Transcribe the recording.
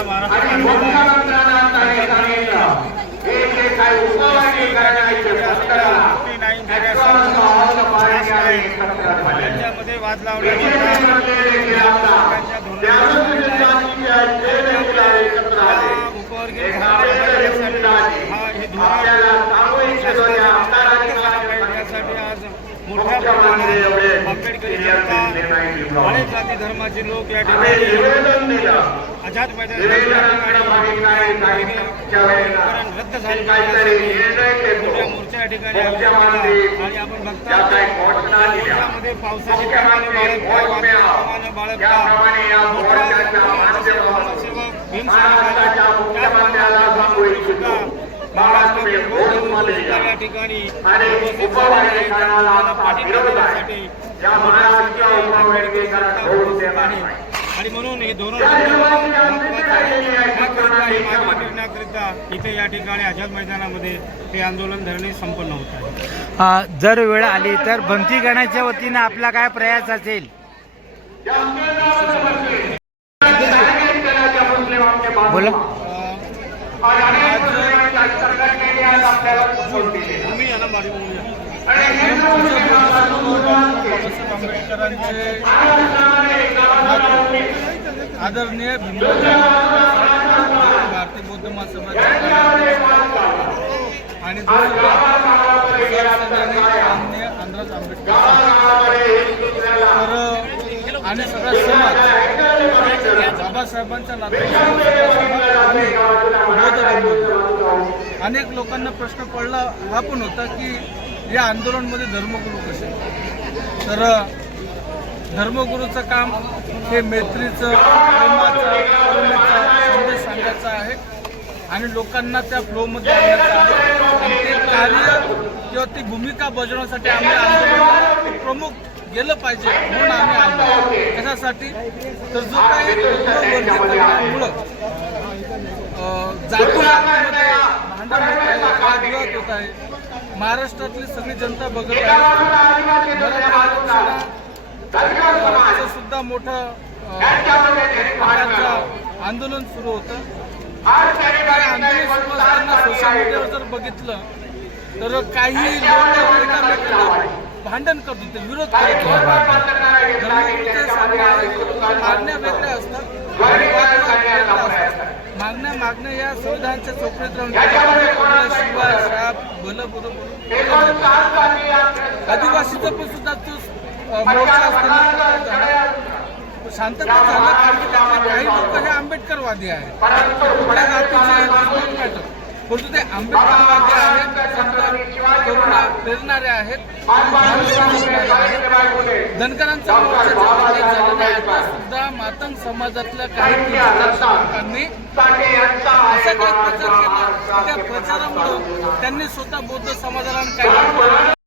मोर्चा महाराष्ट्रामध्ये वाद लावण्याचा उपवर्गीय आज मोठ्या प्रमाणात आंबेडकरी जनता अनेक जाती धर्माचे लोक या ठिकाणी आझाद मैदानात रद्द झाले मोर्चा या ठिकाणी आणि आपण बघता मोर्चामध्ये पावसाचे या ठिकाणी आणि म्हणून हे धोरण निर्णयाकरिता इथे या ठिकाणी आझाद मैदानामध्ये हे आंदोलन धरणे संपन्न होत आहे। जर वेळ आली तर भंतीगणाच्या वतीने आपला काय प्रयास असेल? बोला। आंबेडकरांचे आदरणीय भारतीय बौद्ध महासभा आणि अंदाज आंबेडकर आणि सगळा समाज बाबासाहेबांच्या अनेक लोकांना प्रश्न पडला हा पण होता की या आंदोलनामध्ये धर्मगुरू कसे, तर धर्मगुरूचं काम हे मैत्रीचं, प्रेमाचं, करुणेचा संदेश सांगायचं आहे आणि लोकांना त्या फ्लोमध्ये आणण्याचं आहे आणि ते कार्य किंवा ती भूमिका बजावण्यासाठी आम्ही आंदोलन प्रमुख गेलं पाहिजे म्हणून आम्ही आलो। त्याच्यासाठी तर जो काही मुळे जातीमध्ये भांडण होत आहे, महाराष्ट्रातली सगळी जनता बघत आहे, सुद्धा मोठं आंदोलन सुरू होतं। आंदोलन सुरू असताना सोशल मीडियावर जर बघितलं तर काही लोक भांडण करत होते, विरोध करत होते। मागण्या वेगळ्या असतात, मागण्या या संविधानाच्या चौकटीत राहून शिवाय शाप भलं बरोबर आदिवासीचं पण सुद्धा तो मोर्चा असताना शांतता झाला कारण काही लोक हे आंबेडकरवादी आहेत, कुठल्या जातीचे परंतु ते आंबेडकरवादी आहेत, करुणा प्रेरणारे आहेत, धनगरांचा मोर्चा सुद्धा मातंग समाजातल्या काही लोकांनी असा काही प्रचार केला, त्या प्रचारामुळे त्यांनी स्वतः बौद्ध समाजाला काही